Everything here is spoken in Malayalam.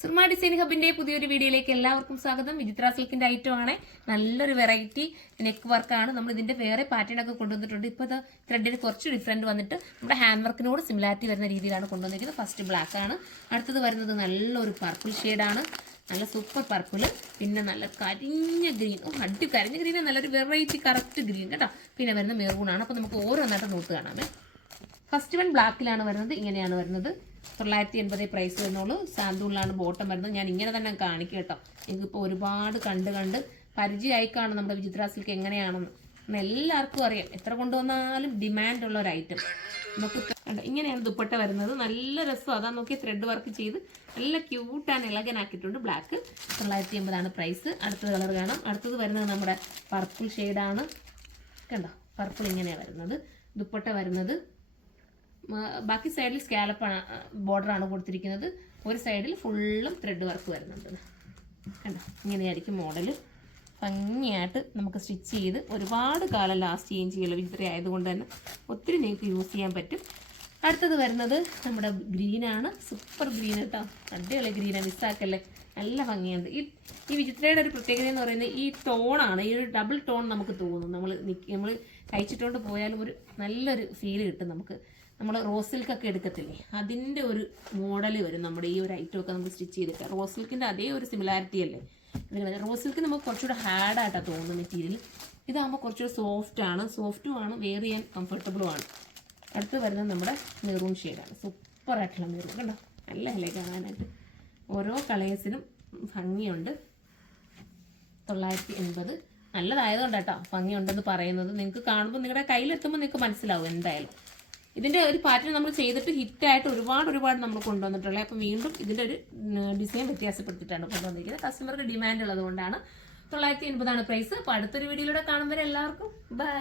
സുർമ ഡിസൈൻ ഹബിന്റെ പുതിയൊരു വീഡിയോയിലേക്ക് എല്ലാവർക്കും സ്വാഗതം. വിചിത്ര സിൽക്കിന്റെ ഐറ്റം ആണ്. നല്ലൊരു വെറൈറ്റി നെക്ക് വർക്കാണ്. നമ്മൾ ഇതിന്റെ വേറെ പാറ്റേൺ ഒക്കെ കൊണ്ടുവന്നിട്ടുണ്ട്. ഇപ്പോൾ ഇത് ത്രെഡിന് കുറച്ച് ഡിഫറെന്റ് വന്നിട്ട് നമ്മുടെ ഹാൻഡ് വർക്കിനോട് സിമിലാരിറ്റി വരുന്ന രീതിയിലാണ് കൊണ്ടുവന്നിരിക്കുന്നത്. ഫസ്റ്റ് ബ്ലാക്ക് ആണ്. അടുത്തത് വരുന്നത് നല്ലൊരു പർപ്പിൾ ഷെയ്ഡാണ്. നല്ല സൂപ്പർ പർപ്പിൾ, പിന്നെ നല്ല കരിഞ്ഞ ഗ്രീൻ. കരിഞ്ഞ ഗ്രീൻ നല്ലൊരു വെറൈറ്റി കറക്റ്റ് ഗ്രീൻ കേട്ടോ. പിന്നെ വരുന്ന മെറൂൺ ആണ്. അപ്പോൾ നമുക്ക് ഓരോന്നായിട്ട് നോട്ട് കാണാമേ. ഫസ്റ്റ് വൺ ബ്ലാക്കിലാണ് വരുന്നത്. ഇങ്ങനെയാണ് വരുന്നത്. 980 പ്രൈസ് വരുന്നുള്ളൂ. സാന്തൂണിലാണ് ബോട്ടം വരുന്നത്. ഞാൻ ഇങ്ങനെ തന്നെ കാണിക്കും കേട്ടോ. എനിക്കിപ്പോൾ ഒരുപാട് കണ്ട് പരിചയമായി കാണും നമ്മുടെ വിചിത്ര സിൽക്ക് എങ്ങനെയാണെന്ന്. എല്ലാവർക്കും അറിയാം. എത്ര കൊണ്ടുവന്നാലും ഡിമാൻഡ് ഉള്ള ഒരു ഐറ്റം. നമുക്ക് ഇങ്ങനെയാണ് ദുപ്പട്ട വരുന്നത്. നല്ല രസം. അതാ നോക്കി ത്രെഡ് വർക്ക് ചെയ്ത് നല്ല ക്യൂട്ടാണ് ഇളകനാക്കിയിട്ടുണ്ട്. Black 980 price. അടുത്ത കളർ കാണാം. അടുത്തത് വരുന്നത് നമ്മുടെ പർപ്പിൾ ഷെയ്ഡാണ്. കണ്ടോ, പർപ്പിൾ ഇങ്ങനെയാണ് വരുന്നത്. ദുപ്പട്ട വരുന്നത് ബാക്കി സൈഡിൽ സ്കാലപ്പാണ്, ബോർഡറാണ് കൊടുത്തിരിക്കുന്നത്. ഒരു സൈഡിൽ ഫുള്ളും ത്രെഡ് വർക്ക് വരുന്നുണ്ട്. കണ്ടോ, ഇങ്ങനെയായിരിക്കും മോഡൽ. ഭംഗിയായിട്ട് നമുക്ക് സ്റ്റിച്ച് ചെയ്ത് ഒരുപാട് കാലം ലാസ്റ്റ് ചെയ്യുകയും ചെയ്യല്ലോ. വിചിത്ര ആയതുകൊണ്ട് തന്നെ ഒത്തിരി നിങ്ങൾക്ക് യൂസ് ചെയ്യാൻ പറ്റും. അടുത്തത് വരുന്നത് നമ്മുടെ ഗ്രീനാണ്. സൂപ്പർ ഗ്രീൻ കേട്ടോ. അടിപൊളി ഗ്രീനാണ്, മിസ്സാക്കല്ലേ. നല്ല ഭംഗിയുണ്ട്. ഈ വിചിത്രയുടെ ഒരു പ്രത്യേകത എന്ന് പറയുന്നത് ഈ ടോണാണ്. ഈ ഒരു ഡബിൾ ടോൺ നമുക്ക് തോന്നും. നമ്മൾ കഴിച്ചിട്ടുകൊണ്ട് പോയാലും ഒരു നല്ലൊരു ഫീൽ കിട്ടും നമുക്ക്. നമ്മൾ റോസ് സിൽക്കൊക്കെ എടുക്കത്തില്ലേ, അതിൻ്റെ ഒരു മോഡൽ വരും നമ്മുടെ ഈ ഒരു ഐറ്റമൊക്കെ നമുക്ക് സ്റ്റിച്ച് ചെയ്തിട്ട്. റോസ് സിൽക്കിൻ്റെ അതേ ഒരു സിമിലാരിറ്റി അല്ലേ. റോസ് സിൽക്ക് നമുക്ക് കുറച്ചുകൂടെ ഹാർഡായിട്ടാണ് തോന്നുന്നത് മെറ്റീരിയൽ. ഇതാകുമ്പോൾ കുറച്ചുകൂടെ സോഫ്റ്റുമാണ്, വെയർ ചെയ്യാൻ കംഫർട്ടബിളുമാണ്. അടുത്ത് വരുന്നത് നമ്മുടെ മെറൂൺ ഷെയ്ഡാണ്. സൂപ്പറായിട്ടുള്ള മെറൂൺ കണ്ടോ, നല്ല അല്ലേ കാണാനായിട്ട്. ഓരോ കളേഴ്സിനും ഭംഗിയുണ്ട്. 980 നല്ലതായതുകൊണ്ട് കേട്ടോ ഭംഗിയുണ്ടെന്ന് പറയുന്നത്. നിങ്ങൾക്ക് കാണുമ്പോൾ നിങ്ങളുടെ കയ്യിലെത്തുമ്പോൾ നിങ്ങൾക്ക് മനസ്സിലാവും എന്തായാലും. ഇതിൻ്റെ ഒരു പാറ്റേൺ നമ്മൾ ചെയ്തിട്ട് ഹിറ്റായിട്ട് ഒരുപാട് നമ്മൾ കൊണ്ടുവന്നിട്ടുള്ളത്. അപ്പം വീണ്ടും ഇതിൻ്റെ ഒരു ഡിസൈൻ വ്യത്യാസപ്പെടുത്തിയിട്ടാണ് കൊണ്ടുവന്നിരിക്കുന്നത്. കസ്റ്റമർക്ക് ഡിമാൻഡ് ഉള്ളത് കൊണ്ടാണ്. 980 പ്രൈസ്. അപ്പോൾ അടുത്തൊരു വീഡിയോയിലൂടെ കാണുമ്പോൾ എല്ലാവർക്കും ബൈ.